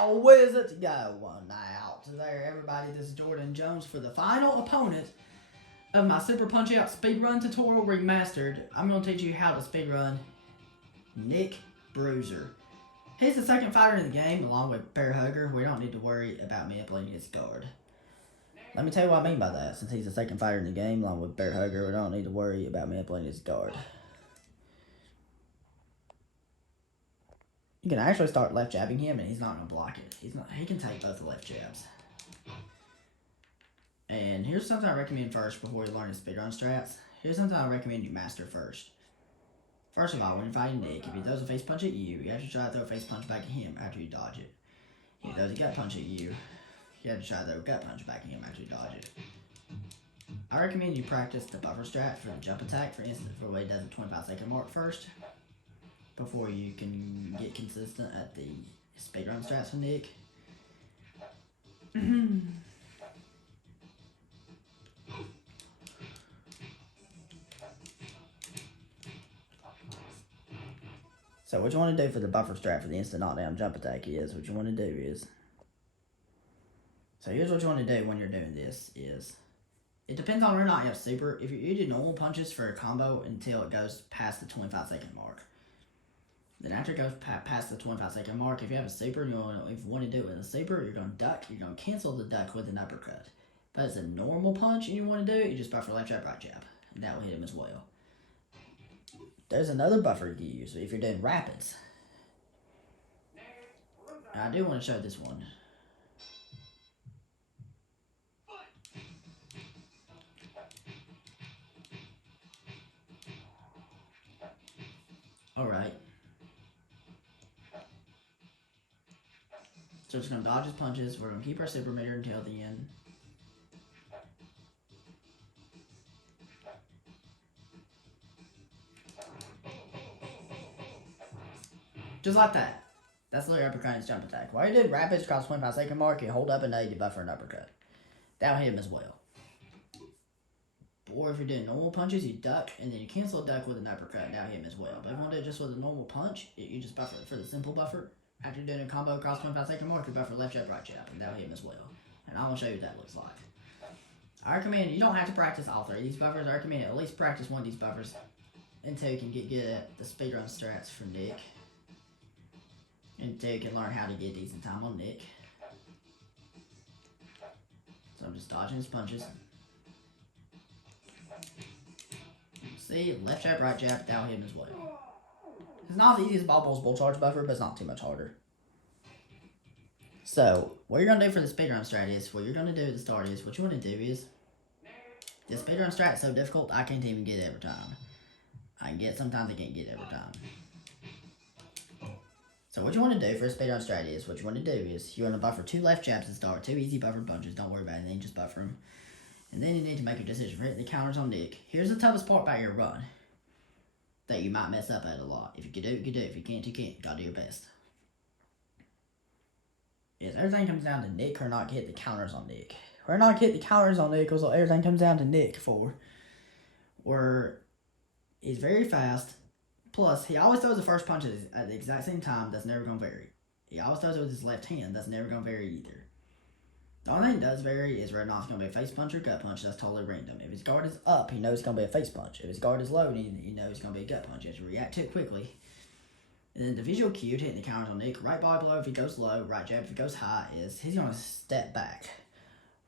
now, where's it to go? One out. So there, everybody, this is Jordan Jones for the final opponent of my Super Punchout Speedrun tutorial remastered. I'm going to teach you how to speedrun Nick Bruiser. He's the second fighter in the game, along with Bear Hugger. We don't need to worry about manipulating his guard. Let me tell you what I mean by that. Since he's the second fighter in the game, along with Bear Hugger, we don't need to worry about manipulating his guard. You can actually start left jabbing him and he's not going to block it. He can take both the left jabs. And here's something I recommend first before you learn his speedrun strats. Here's something I recommend you master first. First of all, when you're fighting Nick, if he throws a face punch at you, you have to try to throw a face punch back at him after you dodge it. If he throws a gut punch at you, you have to try to throw a gut punch back at him after you dodge it. I recommend you practice the buffer strat for the jump attack, for instance, for when he does the 25-second mark first, before you can get consistent at the speedrun strats for Nick. So what you want to do for the buffer strat for the instant knockdown jump attack is, what you want to do is, so here's what you want to do when you're doing this is, it depends on whether or not you have super. If you do normal punches for a combo until it goes past the 25-second mark. Then after it goes past the 25-second mark, if you have a super, if you want to do it with a super, you're going to duck, you're going to cancel the duck with an uppercut. But it's a normal punch and you want to do it, you just buffer left jab, right jab. And that will hit him as well. There's another buffer you can use if you're doing rapids. And I do want to show this one. Alright. So it's going to dodge his punches. We're going to keep our super meter until the end. Just like that. That's literally uppercutting his jump attack. While you do rapids across the 25-second mark, you hold up and now you buffer an uppercut. That'll hit him as well. Or if you're doing normal punches, you duck and then you cancel a duck with an uppercut and that'll hit him as well. But if you want to do it just with a normal punch, you just buffer it for the simple buffer. After you're doing a combo across the 25-second mark, you buffer left jab, right jab, and that'll hit him as well. And I want to show you what that looks like. I recommend, you don't have to practice all three of these buffers. I recommend at least practice one of these buffers until you can get good at the speedrun strats for Nick. Until you can learn how to get decent time on Nick. So I'm just dodging his punches. See, left jab, right jab, that'll hit him as well. It's not as easy as Bob Bull's bull charge buffer, but it's not too much harder. So, what you're going to do for the speedrun strat is, what you're going to do at the start is, what you want to do is, the speedrun strat is so difficult, I can't even get it every time. I can get it sometimes, I can't get it every time. So what you want to do for a speedrun strat is, what you want to do is, you want to buffer 2 left jabs to start, 2 easy buffered punches, don't worry about anything, just buffer them. And then you need to make a decision for hitting the counters on Nick. Here's the toughest part about your run, that you might mess up at a lot. If you can do it, you can do it. If you can't, you can't. You gotta do your best. Yes, everything comes down to Nick or not hit the counters on Nick. Or not hit the counters on Nick, because everything comes down to Nick for. Where he's very fast. Plus, he always throws the first punch at the exact same time. That's never going to vary. He always throws it with his left hand. That's never going to vary either. The only thing that does vary is whether or not it's going to be a face punch or gut punch. That's totally random. If his guard is up, he knows it's going to be a face punch. If his guard is low, he knows it's going to be a gut punch. You have to react to it quickly. And then the visual cue to hitting the counters on Nick, right body blow if he goes low, right jab if he goes high, is he's going to step back.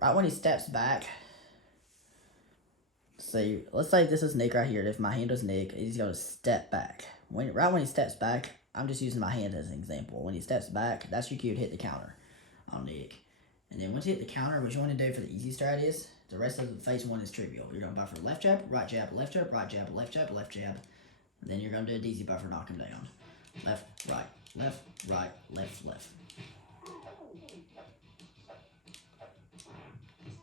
Right when he steps back, see, let's say this is Nick right here. If my hand is Nick, he's going to step back. Right when he steps back, I'm just using my hand as an example. When he steps back, that's your cue to hit the counter on Nick. And then once you hit the counter, what you want to do for the easy strat is, the rest of the phase 1 is trivial. You're going to buffer left jab, right jab, left jab, right jab, left jab, left jab. And then you're going to do a easy buffer, knock him down. Left, right, left, right, left, left.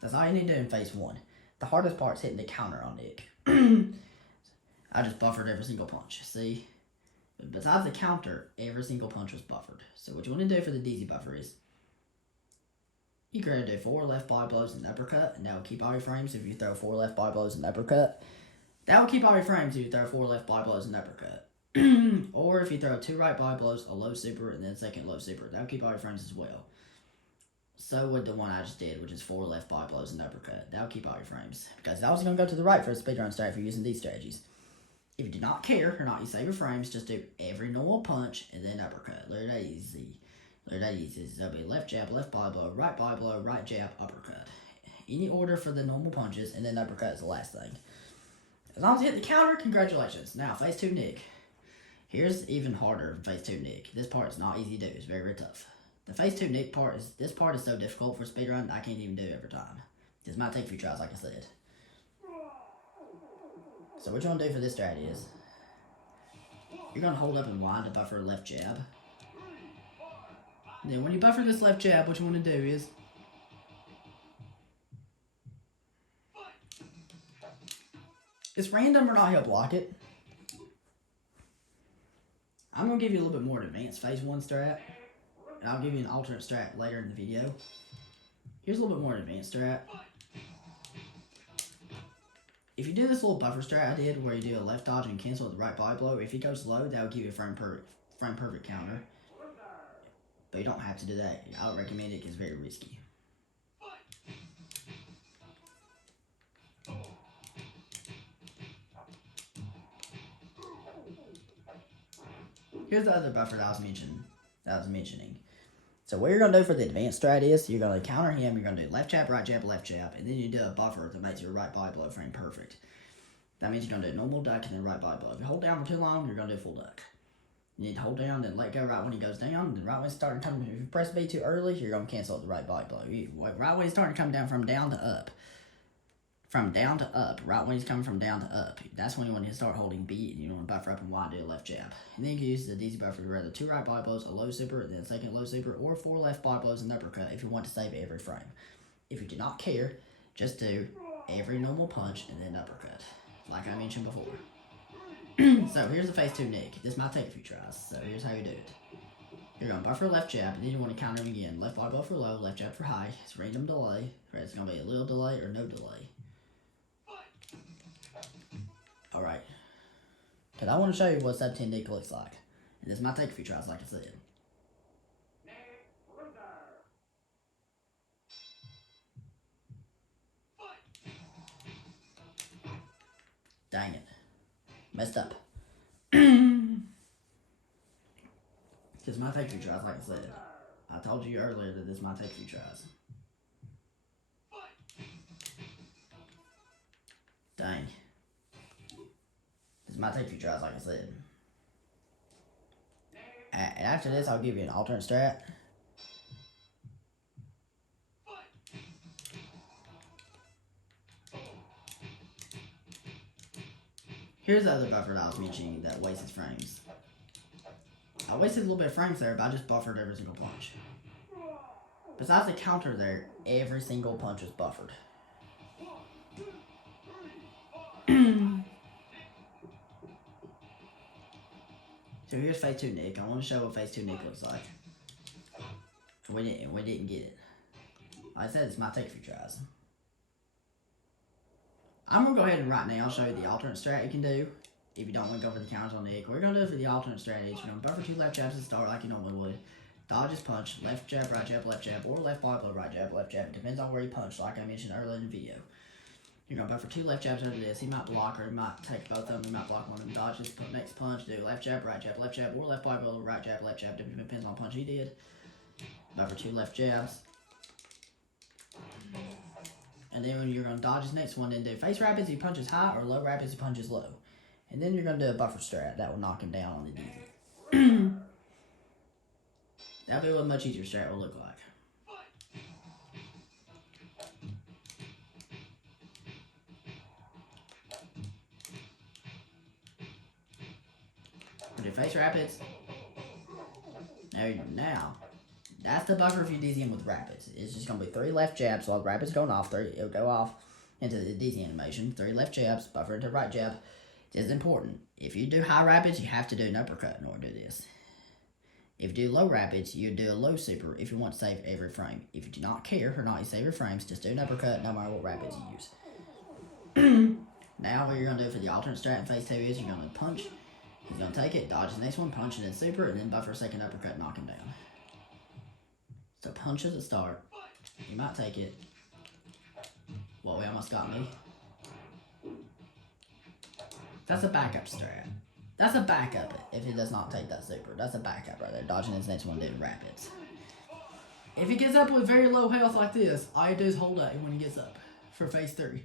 That's all you need to do in phase 1. The hardest part is hitting the counter on Nick. I just buffered every single punch, see? But besides the counter, every single punch was buffered. So what you want to do for the DZ buffer is, you can do 4 left body blows and uppercut, and that will keep all your frames if you throw 4 left body blows and uppercut. That will keep all your frames if you throw 4 left body blows and uppercut. Or if you throw 2 right body blows, a low super, and then second low super, that'll keep all your frames as well. So would the one I just did, which is 4 left body blows and uppercut. That'll keep all your frames. Because I was going to go to the right for the speedrun strat if you're using these strategies. If you do not care or not you save your frames, just do every normal punch and then uppercut. Literally that easy. Literally that easy. So it'll be left jab, left body blow, right jab, uppercut. Any order for the normal punches, and then uppercut is the last thing. As long as you hit the counter, congratulations. Now, phase 2 Nick. Here's even harder phase 2 Nick. This part is not easy to do. It's very, very tough. The phase 2 Nick part this part is so difficult for speedrun, I can't even do it every time. This might take a few tries, like I said. So what you're going to do for this strat is, you're going to hold up and wind to buffer left jab. And then when you buffer this left jab, what you want to do is, it's random or not, he'll block it. I'm going to give you a little bit more advanced phase 1 strat. And I'll give you an alternate strat later in the video. Here's a little bit more advanced strat. If you do this little buffer strat I did, where you do a left dodge and cancel with the right body blow, if he goes low, that will give you a frame perfect counter. But you don't have to do that. I don't recommend it because it's very risky. Here's the other buffer that I was mentioning. So what you're going to do for the advanced strat is, you're going to counter him, you're going to do left jab, and then you do a buffer that makes your right body blow frame perfect. That means you're going to do normal duck and then right body blow. If you hold down for too long, you're going to do full duck. You need to hold down, then let go right when he goes down, and then right when it's starting to come, if you press B too early, you're going to cancel the right body blow. Right when he's starting to come down from down to up. Right when he's coming from down to up. That's when you want to start holding B, and you want to buffer up and wide, do a left jab. And then you can use the DZ buffer to either 2 right body blows, a low super, then a second low super, or 4 left body blows and uppercut if you want to save every frame. If you do not care, just do every normal punch and then uppercut, like I mentioned before. So here's the phase 2 Nick. This might take a few tries, so here's how you do it. You're going to buffer left jab, and then you want to counter him again. Left body blow for low, left jab for high. It's random delay. It's going to be a little delay or no delay. Alright. Because I want to show you what sub 10 Nick looks like. And this might take a few tries, like I said. Dang it. Messed up. This might take a few tries, like I said. I told you earlier that this might take a few tries. Dang. This might take a few tries, like I said. And after this, I'll give you an alternate strat. Here's the other buffer that I was mentioning that wastes frames. I wasted a little bit of frames there, but I just buffered every single punch. Besides the counter there, every single punch was buffered. So here's phase 2 Nick. I want to show what phase 2 Nick looks like. We didn't get it. Like I said, this might take a few tries. I'm going to go ahead and right now show you the alternate strat you can do if you don't want to go for the counters on Nick. What you're going to do for the alternate strat is you're going to buffer 2 left jabs to start like you normally would. Dodge his punch, left jab, left jab, or left body blow, right jab. It depends on where he punched, like I mentioned earlier in the video. You're going to buffer 2 left jabs over this. He might block, or he might take both of them. He might block one of them. Dodge his next punch, do left jab, or left body blow, right jab. Depends on the punch he did. Buffer 2 left jabs. And then when you're going to dodge his next one, then do face rapids, he punches high, or low rapids, he punches low. And then you're going to do a buffer strat. That will knock him down on the DZ. That'll be what a much easier strat will look like. Do face rapids. Now, that's the buffer if you DZ him with rapids. It's just going to be 3 left jabs while the rapids going off. It'll go off into the DZ animation. 3 left jabs, buffer into right jab. This is important. If you do high rapids, you have to do an uppercut in order to do this. If you do low rapids, you do a low super if you want to save every frame. If you do not care or not you save your frames, just do an uppercut no matter what rapids you use. Now what you're going to do for the alternate strat in phase 2 is you're going to punch He's going to take it, dodge the next one, punch, and then super, and then buffer second uppercut, knock him down. So punch at the start. He might take it. Whoa, he almost got me. That's a backup strat. That's a backup if he does not take that super. That's a backup right there. Dodging his next one, doing rapids. If he gets up with very low health like this, all you do is hold A when he gets up for phase 3.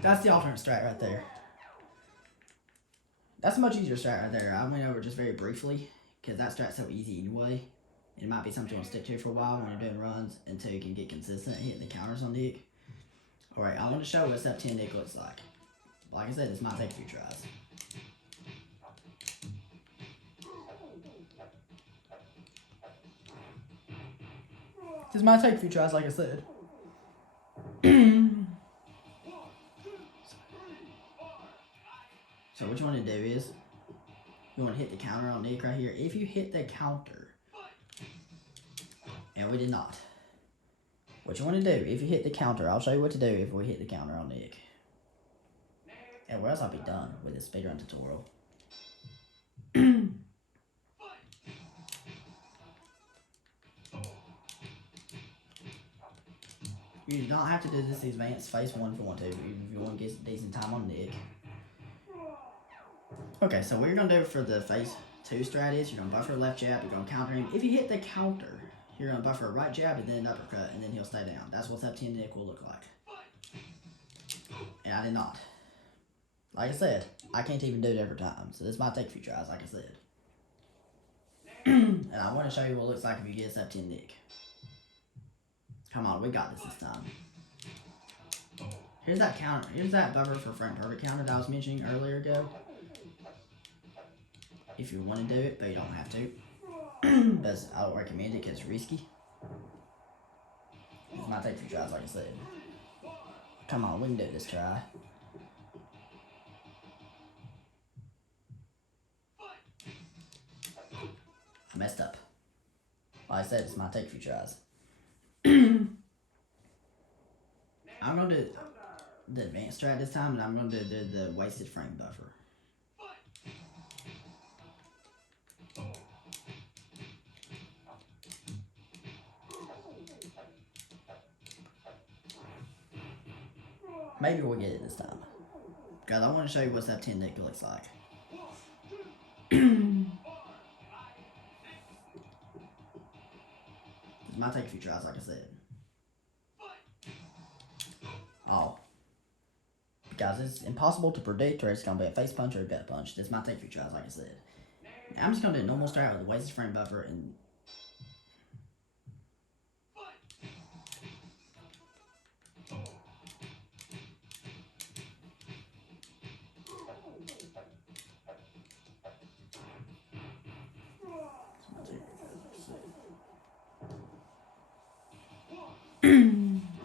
That's the alternate strat right there. That's a much easier strat right there. I went over just very briefly because that strat's so easy anyway. It might be something you want to stick to for a while when you're doing runs until you can get consistent hitting the counters on Nick. Alright, I want to show what Step 10 Nick looks like. Like I said, this might take a few tries. This might take a few tries, like I said. So what you want to do is, you want to hit the counter on Nick right here. If you hit the counter, and we did not. What you want to do, if you hit the counter, I'll show you what to do if we hit the counter on Nick. And where else I'll be done with this speedrun tutorial. You do not have to do this advanced phase 1 if you want to, if you want to get decent time on Nick. Okay, so what you're going to do for the phase 2 strat is, you're going to buffer left jab, you're going to counter him. If you hit the counter, you're going to buffer a right jab and then an uppercut, and then he'll stay down. That's what Step 10 Nick will look like. And I did not. Like I said, I can't even do it every time, so this might take a few tries, like I said. And I want to show you what it looks like if you get Step 10 Nick. Come on, we got this time. Here's that counter. Here's that buffer for frame perfect counter that I was mentioning earlier ago. If you want to do it, but you don't have to. Because I don't recommend it because it's risky. It might take a few tries, like I said. Come on, we can do this try. I messed up. Like I said, this might take a few tries. I'm going to do the advanced strat this time, and I'm going to do the wasted frame buffer. Maybe we'll get it this time. Guys, I want to show you what Step 10 Nick looks like. It might take a few tries, like I said. Oh. Guys, it's impossible to predict where it's going to be a face punch or a gut punch. This might take a few tries, like I said. Now, I'm just going to do a normal strat with a wasted frame buffer and...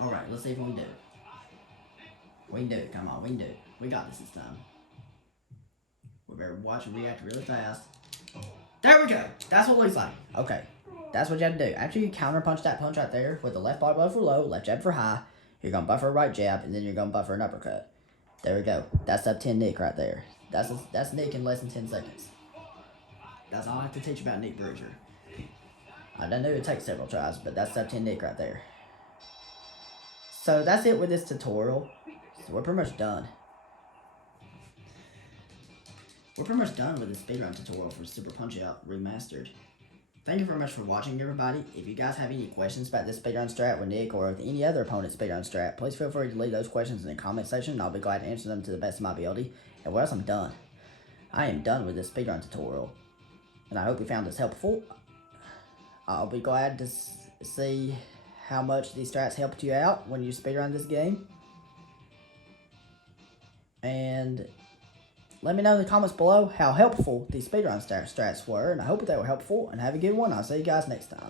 Alright, let's see if we can do it. We can do it, come on, we can do it. We got this time. We better watch and react really fast. There we go! That's what it looks like. Okay, that's what you have to do. After you counter punch that punch right there with the left bar blow for low, left jab for high, you're going to buffer a right jab, and then you're going to buffer an uppercut. There we go. That's Step 10 Nick right there. That's Nick in less than 10 seconds. That's all I have to teach about Nick Bruiser. I know it takes several tries, but that's Step 10 Nick right there. So that's it with this tutorial. So we're pretty much done. We're pretty much done with the speedrun tutorial for Super Punchout Remastered. Thank you very much for watching, everybody. If you guys have any questions about this speedrun strat with Nick or with any other opponent's speedrun strat, please feel free to leave those questions in the comment section, and I'll be glad to answer them to the best of my ability. And what else, I'm done. I am done with this speedrun tutorial. And I hope you found this helpful. I'll be glad to see how much these strats helped you out when you speedrun this game. And let me know in the comments below how helpful these speedrun strats were. And I hope they were helpful. And have a good one. I'll see you guys next time.